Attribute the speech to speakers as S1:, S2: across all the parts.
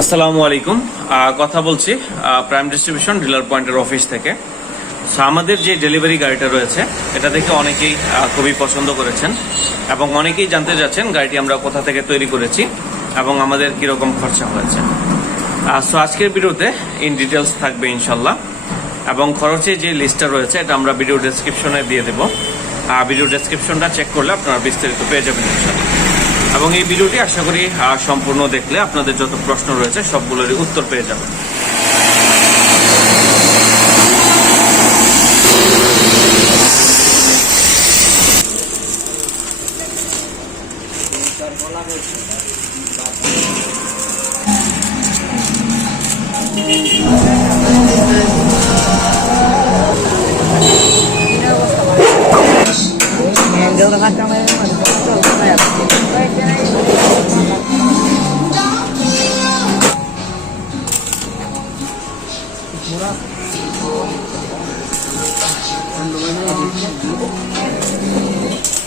S1: আসসালামু আলাইকুম। কথা বলছি প্রাইম ডিস্ট্রিবিউশন ডিলার পয়েন্টের অফিস থেকে। So, আমাদের যে ডেলিভারি গাড়িটা রয়েছে এটা দেখে অনেকেই খুবই পছন্দ করেছেন এবং অনেকেই জানতে যাচ্ছেন গাড়িটি আমরা কোথা থেকে তৈরি করেছি এবং আমাদের কীরকম খরচা হয়েছে। সো আজকের ভিডিওতে ইন ডিটেলস থাকবে ইনশাল্লাহ এবং খরচের যে লিস্টটা রয়েছে এটা আমরা ভিডিও ডেসক্রিপশনে দিয়ে দেবো। ভিডিও ডেসক্রিপশনটা চেক করলে আপনারা বিস্তারিত পেয়ে যাবেন ইনশাল্লাহ। এবং এই ভিডিওটি আশা করি সম্পূর্ণ দেখলে আপনাদের যত প্রশ্ন রয়েছে, সবগুলোরই উত্তর পেয়ে যাবেন।
S2: 動画が頭の上までずっとこうやって聞こえてないほら。Thank you.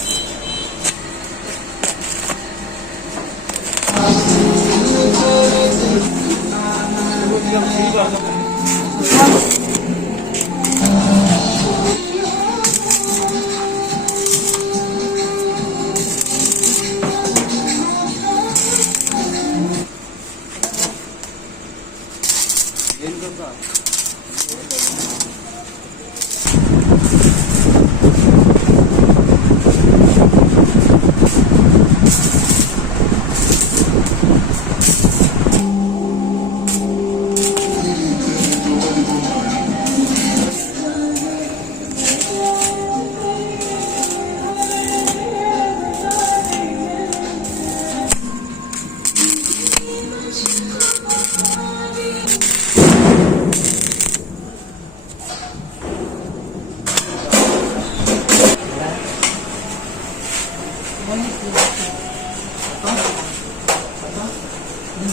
S2: Bak. Bak.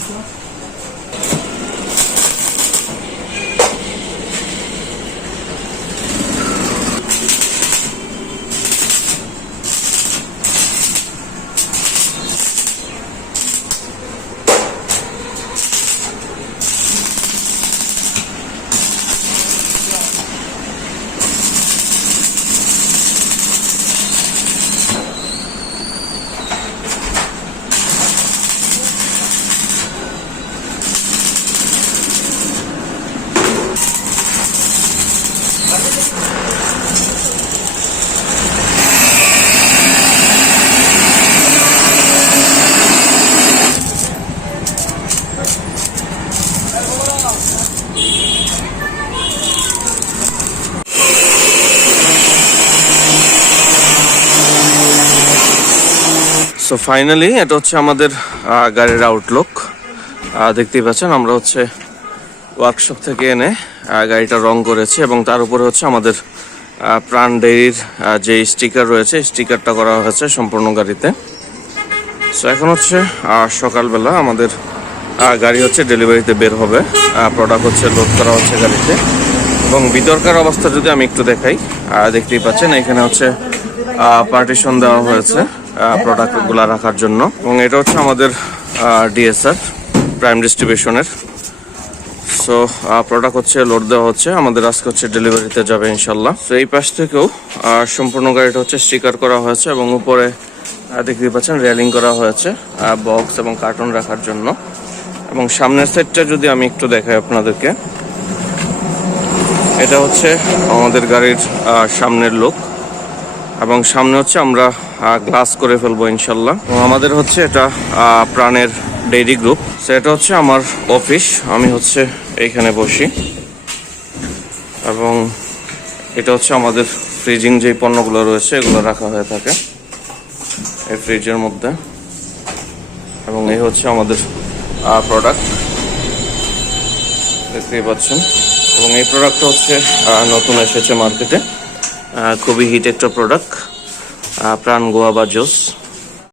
S2: Bak.
S1: So finally এটা হচ্ছে আমাদের গাড়ির আউটলুক দেখতেই পাচ্ছেন, আমরা হচ্ছে ওয়ার্কশপ থেকে এনে গাড়িটা রং করেছি এবং তার উপরে হচ্ছে আমাদের প্রাণ ডেইরির যে স্টিকার রয়েছে স্টিকারটা করা হয়েছে সম্পূর্ণ গাড়িতে। সো এখন হচ্ছে সকালবেলা আমাদের গাড়ি হচ্ছে ডেলিভারিতে বের হবে। প্রোডাক্ট হচ্ছে লোড করা হচ্ছে গাড়িতে। এবং ভিতরকার অবস্থা যদি আমি একটু দেখাই দেখতেই পাচ্ছেন, এখানে হচ্ছে পার্টিশন দেওয়া হয়েছে। প্রোডাক্টগুলো রাখার জন্য। এবং এটা হচ্ছে আমাদের ডিএসআর প্রাইম ডিস্ট্রিবিউশনের সো প্রোডাক্ট হচ্ছে লোড দেওয়া হচ্ছে। আমাদের আজকে হচ্ছে ডেলিভারিতে যাবে ইনশাল্লাহ তো এই পাশ থেকেও সম্পূর্ণ গাড়িটা হচ্ছে স্টিকার করা হয়েছে এবং উপরে আহ, দেখতেই পাচ্ছেন রেলিং করা হয়েছে বক্স এবং কার্টুন রাখার জন্য। এবং সামনের সাইডটা যদি আমি একটু দেখাই আপনাদেরকে। এটা হচ্ছে আমাদের গাড়ির সামনের লোক এবং সামনে হচ্ছে আমরা গ্লাস করে ফেলব ইনশাল্লাহ। আমাদের হচ্ছে এটা প্রাণের ডেইরি গ্রুপ সেটা হচ্ছে আমার অফিস আমি হচ্ছে এইখানে বসি। এবং এটা হচ্ছে আমাদের ফ্রিজিং যে পণ্যগুলো রয়েছে, এগুলো রাখা হয়ে থাকে এই ফ্রিজের মধ্যে। এবং এই হচ্ছে আমাদের প্রোডাক্ট দেখতেই পাচ্ছেন। এবং এই প্রোডাক্টটা হচ্ছে নতুন এসেছে মার্কেটে খুবই হিট একটা প্রোডাক্ট প্রাণ গোয়া বা জুস।